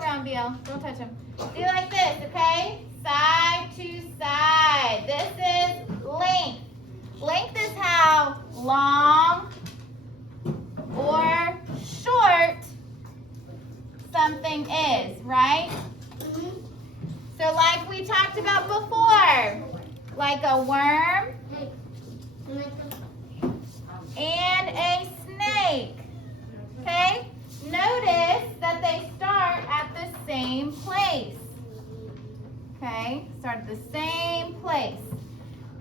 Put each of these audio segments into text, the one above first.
around, Biel. Don't touch him. Do like this, okay? Side to side. This is length. Length is how long or short something is, right? So like we talked about before, like a worm and a snake, okay? Notice that they start at the same place, okay? Start at the same place.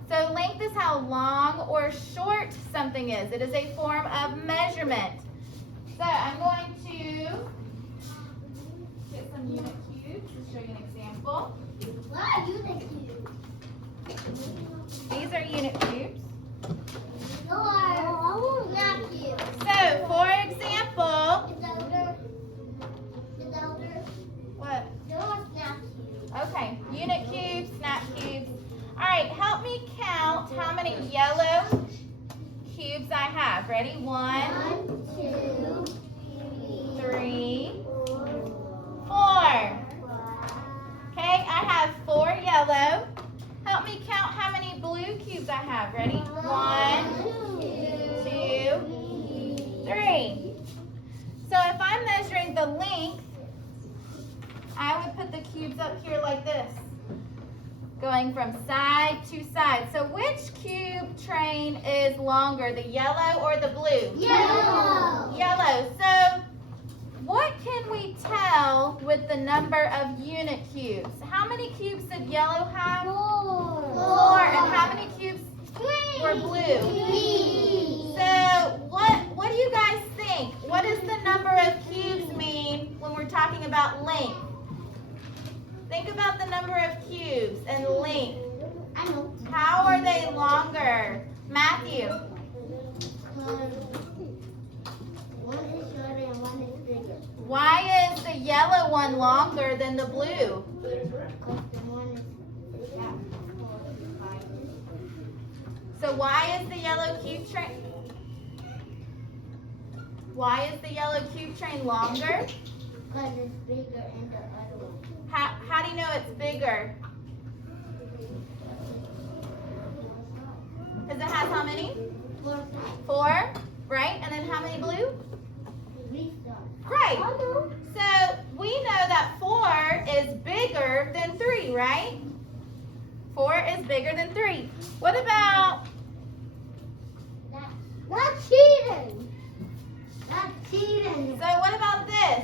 So length is how long or short something is. It is a form of measurement. So I'm going to get some unit cubes to show you an example. What unit cube? These are unit cubes. Or snap cube. So, for example, what? Snap cube. Okay, unit cubes, snap cubes. All right, help me count how many yellow cubes I have. Ready? 1, 2, 3, 4. Okay, I have 4 yellow. Help me count how many blue cubes I have. Ready? 1, 2, 3. So if I'm measuring the length, I would put the cubes up here like this, going from side to side. So which cube train is longer, the yellow or the blue? Yellow. Yellow. So what can we tell with the number of unit cubes? How many cubes did yellow have? 4. 4. And how many cubes were blue? 3. So what do you guys think? What does the number of cubes mean when we're talking about length? Think about the number of cubes and length. I know. How are they longer? Matthew. One is shorter and one is bigger. Why is the yellow one longer than the blue? Because the one is So why is the yellow cube train? Why is the yellow cube train longer? because it's bigger and the other one. How do you know it's bigger? Because it has how many? 4. 4, right? And then how many blue? 3 stars. Great. So we know that 4 is bigger than 3, right? 4 is bigger than 3. What about? That's cheating. That's cheating. So what about this?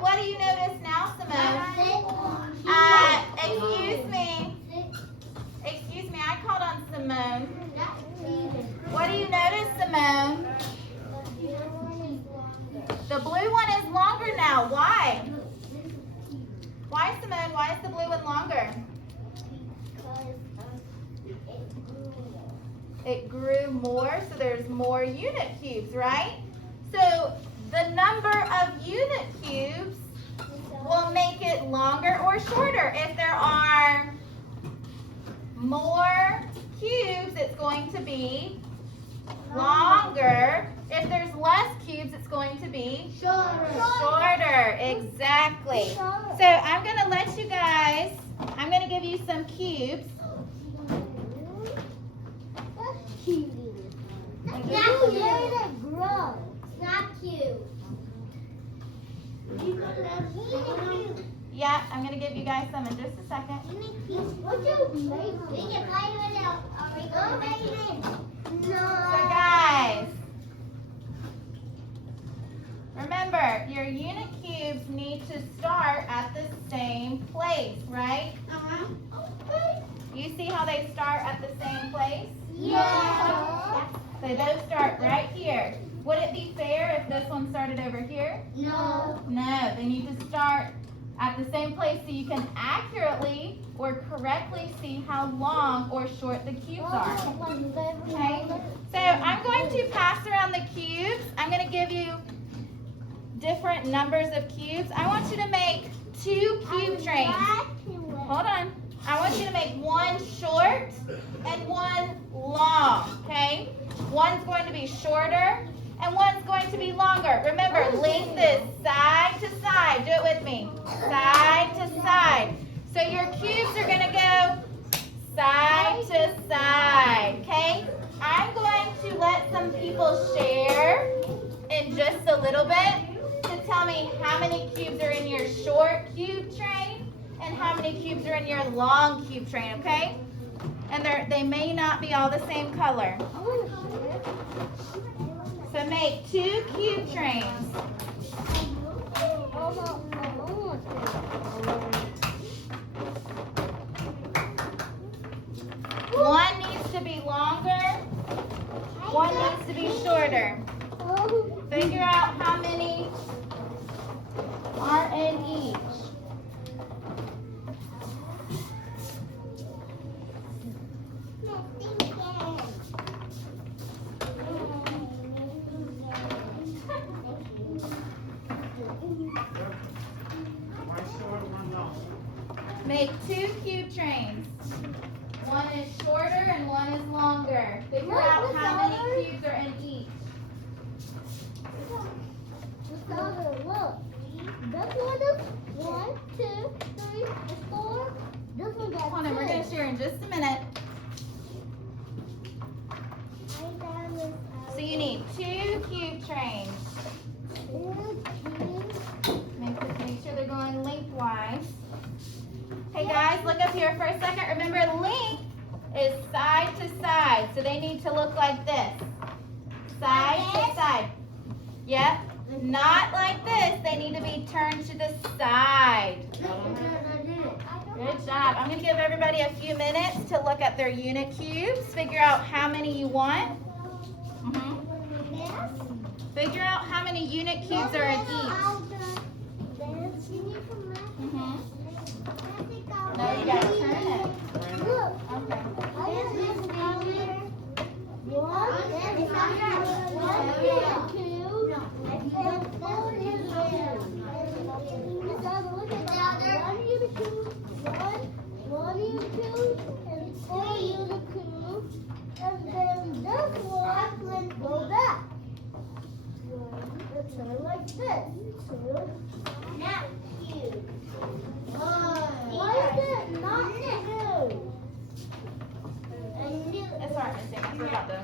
What do you notice now, Simone? Excuse me. Excuse me. I called on Simone. That's cheating. What do you notice, Simone? The blue one is longer now. Why? Why, Simone? Why is the blue one longer? It grew more, so there's more unit cubes, right? So the number of unit cubes will make it longer or shorter. If there are more cubes, it's going to be longer. If there's less cubes, it's going to be shorter. Exactly. So I'm going to let you guys, I'm going to give you some cubes. That's cute. Grow. Not cute. Yeah, I'm going to give you guys some in just a second. What you make? We can play with it. No. So guys, remember, your unit cubes need to start at the same place, right? You see how they start at the same place? Yeah. So those start right here. Would it be fair if this one started over here? No. No, they need to start at the same place so you can accurately or correctly see how long or short the cubes are. Okay? So I'm going to pass around the cubes. I'm going to give you different numbers of cubes. I want you to make 2 cube trains. Hold on. I want you to make one short and one long, okay? One's going to be shorter and one's going to be longer. Remember, length is side will share in just a little bit to tell me how many cubes are in your short cube train and how many cubes are in your long cube train, okay? And they may not be all the same color. So make 2 cube trains. One needs to be longer, one needs to be shorter. Figure out how many are in each. Make 2 cube trains. One is shorter and one is longer. Figure out how many cubes are in each. Look. This one is 1, 2, 3, 4. This one got 2. Hold on, we're going to share in just a minute. So you need 2 cube trains. Make sure they're going lengthwise. Hey guys, look up here for a second. Remember, length is side to side, so they need to look like this. Side to side. Yep. Not like this. They need to be turned to the side. Good job. I'm going to give everybody a few minutes to look at their unit cubes. Figure out how many you want. Figure out how many unit cubes are in each. No, you got to turn it. Okay. Like this. 2. Not cute. Why is it not new? It's all right, Miss Dana. I forgot them.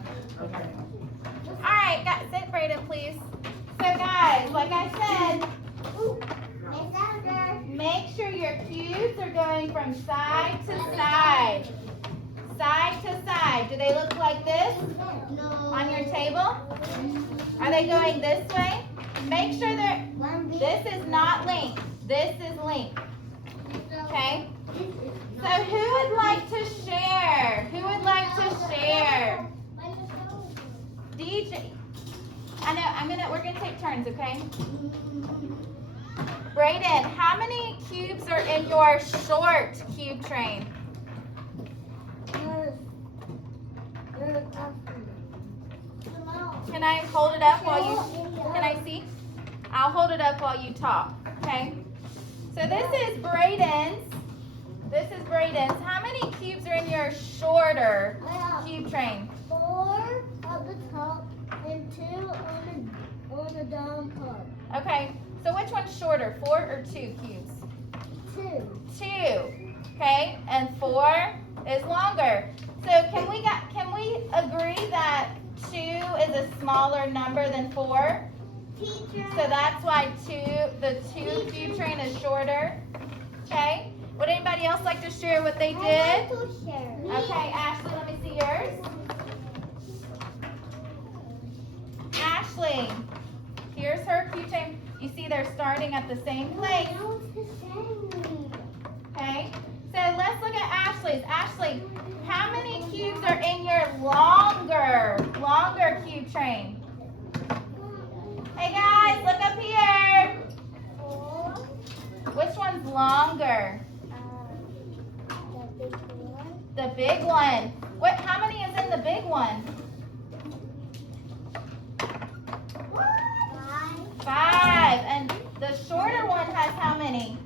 All right, sit, Brayden, please. So, guys, like I said, make sure your cubes are going from side to side. Side to side. Do they look like this on your table? Are they going this way? Make sure this is not length. This is length. Okay? So who would like to share? Who would like to share? DJ. I know, we're gonna take turns, okay? Brayden, how many cubes are in your short cube train? Can I hold it up while can I see? I'll hold it up while you talk, okay? So this is Brayden's. How many cubes are in your shorter cube train? 4 at the top and 2 on the down part. Okay, so which one's shorter, 4 or 2 cubes? 2. 2, okay, and 4 is longer. So can we agree that 2 is a smaller number than 4? So that's why the 2 cube train is shorter. Okay. Would anybody else like to share what they did? I like to share. Okay, Ashley, let me see yours. Ashley, here's her cube train. You see they're starting at the same place. Okay. So let's look at Ashley's. Ashley, how many cubes are in your longer cube train? Hey guys, look up here. 4. Which one's longer? The big one. How many is in the big one? 5. And the shorter one has how many?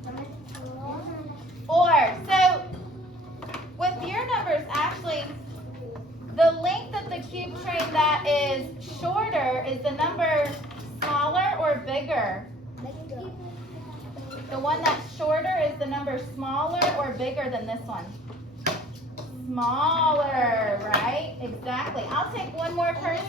4. So with your numbers, Ashley, the length of the cube train that is shorter is the number smaller or bigger? The one that's shorter is the number smaller or bigger than this one? smaller, right? Exactly. I'll take one more person.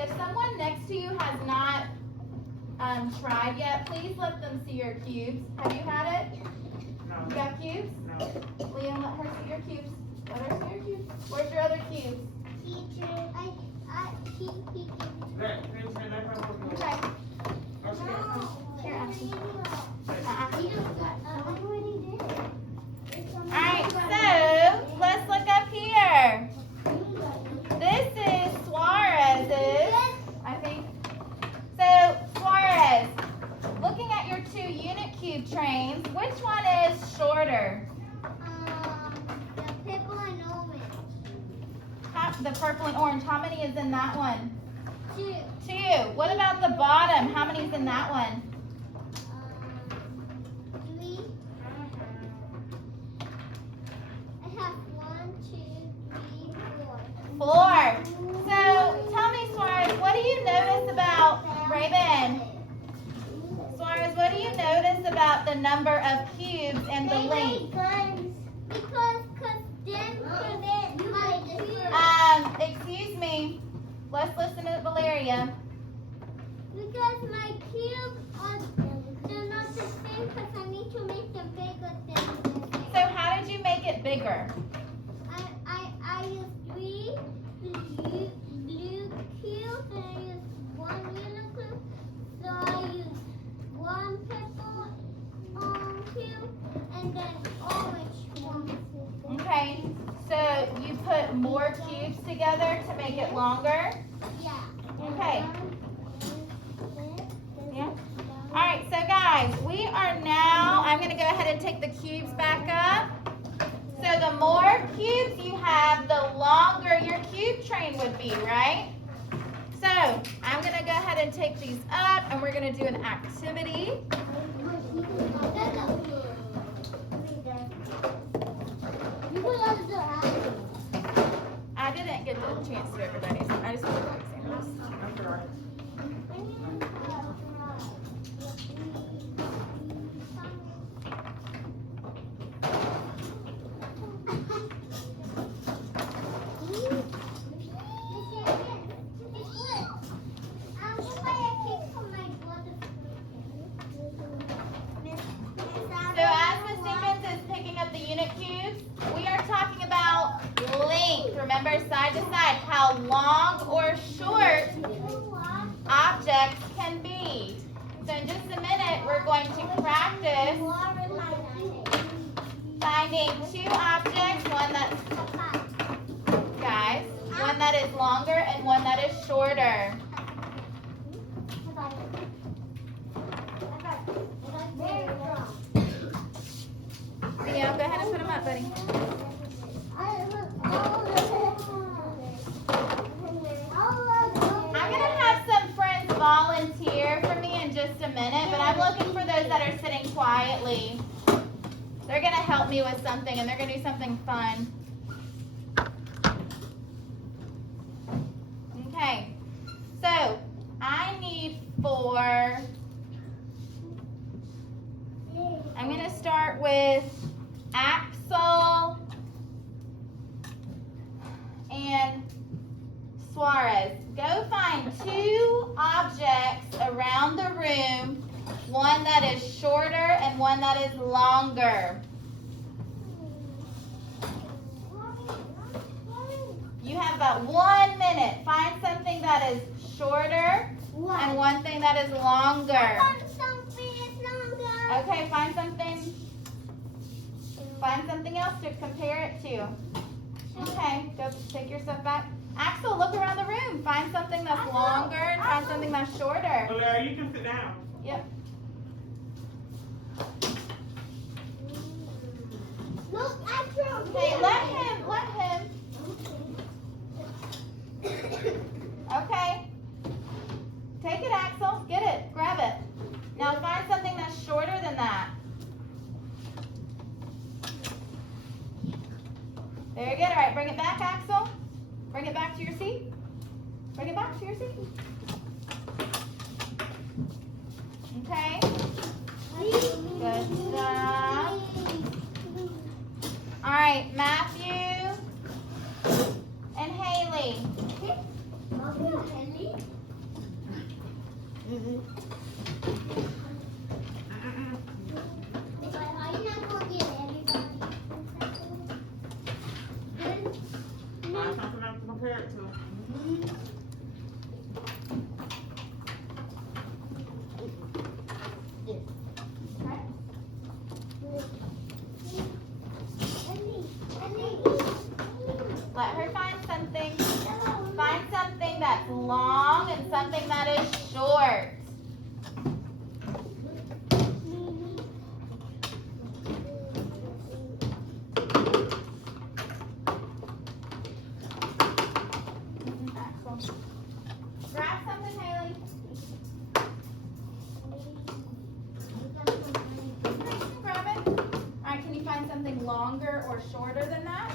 If someone next to you has not tried yet, please let them see your cubes. Have you had it? No. You got cubes? No. Liam, let her see your cubes. Let her see your cubes. Where's your other cubes? Teacher, Okay. Here, Ashley. Alright, so let's look up here. This is Suarez's, I think. So, Suarez, looking at your two unit cube trains, which one is shorter? The purple and orange. The purple and orange. How many is in that one? 2. 2. What about the bottom? How many is in that one? 3. I have 1, 2, 3, 4. 4. So, tell me, Suarez, what do you notice about, Raven, Suarez, what do you notice about the number of cubes and the length? Because then my cube. Excuse me. Let's listen to Valeria. Because my cubes are they're not the same because I need to make them bigger than the same. So how did you make it bigger? I used 3 blue cubes and I used 1 yellow cube. So I used 1 purple cube and then orange one. Okay. So you put more cubes together to make it longer? Yeah. Okay. Yeah. All right, so guys, we are now, I'm going to go ahead and take the cubes back up. So the more cubes you have, the longer your cube train would be, right? So I'm going to go ahead and take these up, and we're going to do an activity. I didn't get the chance to do everybody's. I just want to do examples. So as Ms. Stevens is picking up the unit cubes, we are talking about length. Remember, side to side, how long or short objects can be. So in just a minute, we're going to practice finding 2 objects, one that is longer and one that is shorter. Yeah, go ahead and put them up, buddy. I'm going to have some friends volunteer for me in just a minute, but I'm looking for those that are sitting quietly. They're going to help me with something, and they're going to do something fun. Okay, so I need 4. I'm going to start with Axel and Suarez. Go find 2 objects around the room, one that is shorter and one that is longer. You have about 1 minute. Find something that is shorter and one thing that is longer. Okay, find something else to compare it to. Okay, go take your stuff back. Axel, look around the room. Find something that's longer and find something that's shorter. Larry, you can sit down. Yep. Okay, let him. Okay. Take it, Axel. Get it. Grab it. Now find something that's shorter than that. Very good. All right, bring it back, Axel. Bring it back to your seat. Bring it back to your seat. Okay. Good job. All right, Matthew and Haley. Find something else to compare it to. Let her find something. Find something that's long and something that is short. Grab something, Haley. Grab it. All right, can you find something longer or shorter than that?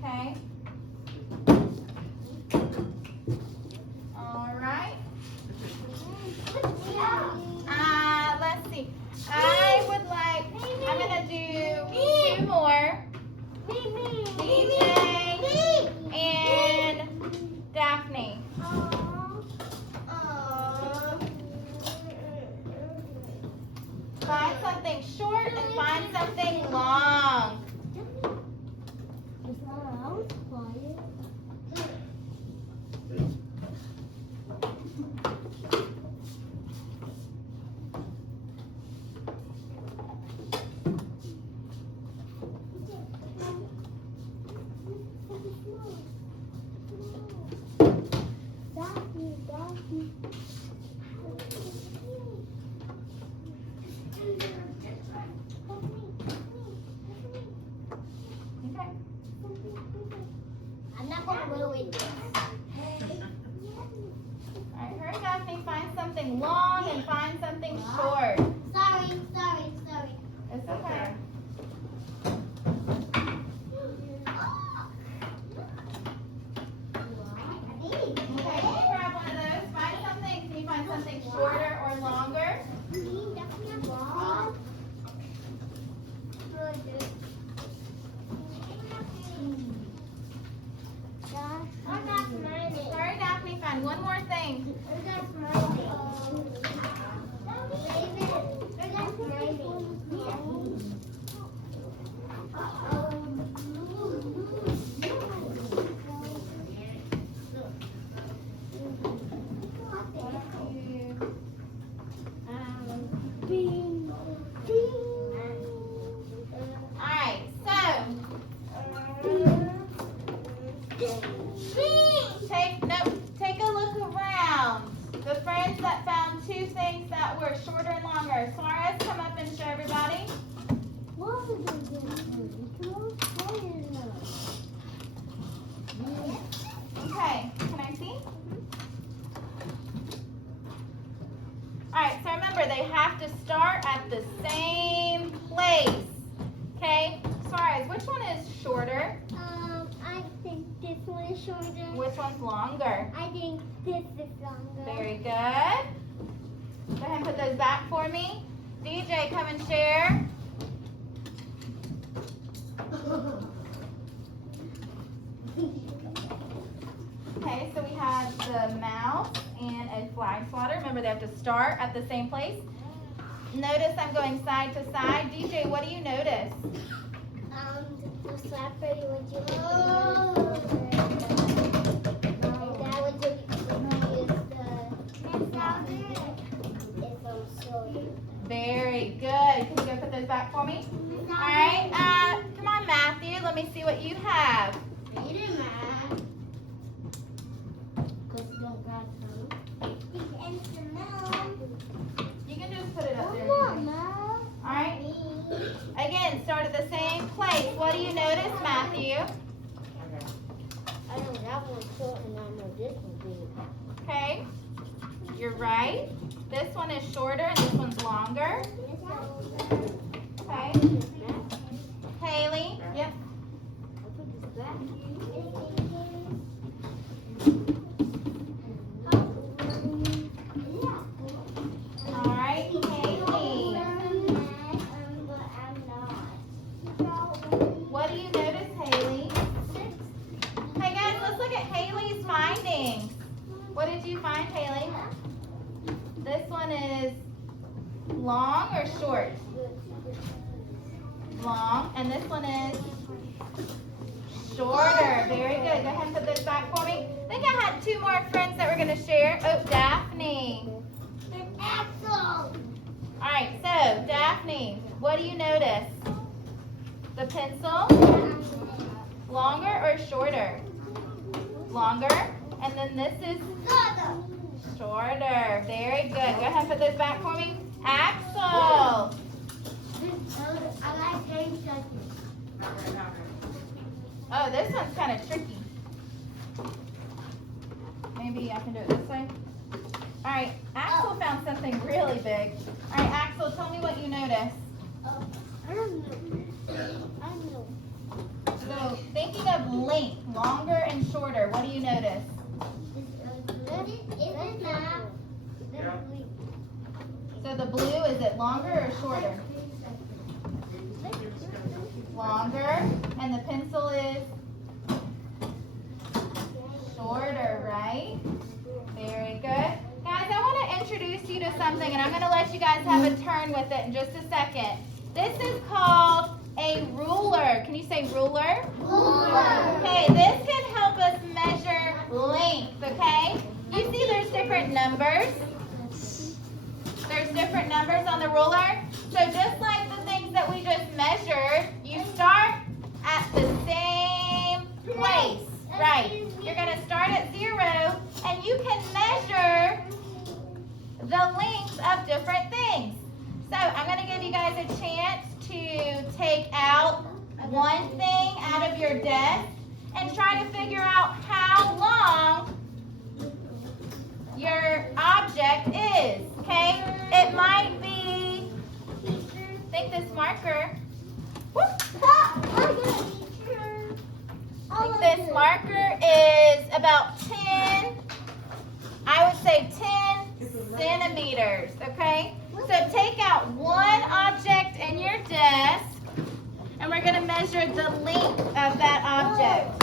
Okay. All right. Let's see. I'm gonna do 2 more. DJ and Daphne. Find something short and find something long. Okay. I'm not going to ruin this. All right, hurry, Daphne. Find something long and find something short. Sorry. It's okay. Okay, can you grab one of those? Find something. Can you find something shorter or longer? Sorry, Daphne. Find one more thing. All right, so take a look around. The friends that found 2 things that were shorter and longer. Suarez, come up and show everybody. Okay, can I see? All right, so remember they have to start at the same place. Okay, Suarez, which one is shorter? I think this one is shorter. Which one's longer? I think this is longer. Very good. Go ahead and put those back for me. DJ, come and share. Okay, so we have the mouse and a fly swatter. Remember, they have to start at the same place. Notice I'm going side to side. DJ, what do you notice? The slapper would you and that would Very good. Can you go put those back for me? All right. Come on, Matthew. Let me see what you have. You can just put it up there. All right. Again, start at the same place. What do you notice, Matthew? I know that one's short and I know this one's big. Okay. You're right. This one is shorter and this one's longer. Okay. Haley. Yep. All right. What did you find, Haley? This one is long or short? Long. And this one is shorter. Very good. Go ahead and put this back for me. I think I had 2 more friends that were going to share. Oh, Daphne. Axel. All right, so Daphne, what do you notice? The pencil, longer or shorter? Longer. And then this is shorter. Very good. Go ahead and put this back for me. Axel. I like James Jackson. Not right now. Oh, this one's kind of tricky. Maybe I can do it this way. All right, Axel found something really big. All right, Axel, tell me what you noticed. I don't know. I know. So, thinking of length, longer and shorter, what do you notice? So the blue, is it longer or shorter? Longer. And the pencil is shorter, right? Very good. Guys, I want to introduce you to something, and I'm going to let you guys have a turn with it in just a second. This is called a ruler. Can you say ruler? Ruler. Okay, this can help us measure length, okay? You see there's different numbers. There's different numbers on the ruler. So just like the things that we just measured, you start at the same place, right? You're going to start at 0, and you can measure the length of different things. So I'm going to give you guys a chance to take out one thing out of your desk and try to figure out how long your object is, okay? It might be, I think this marker, I think this marker is about 10, I would say 10 centimeters, okay? So take out one object in your desk, and we're going to measure the length of that object.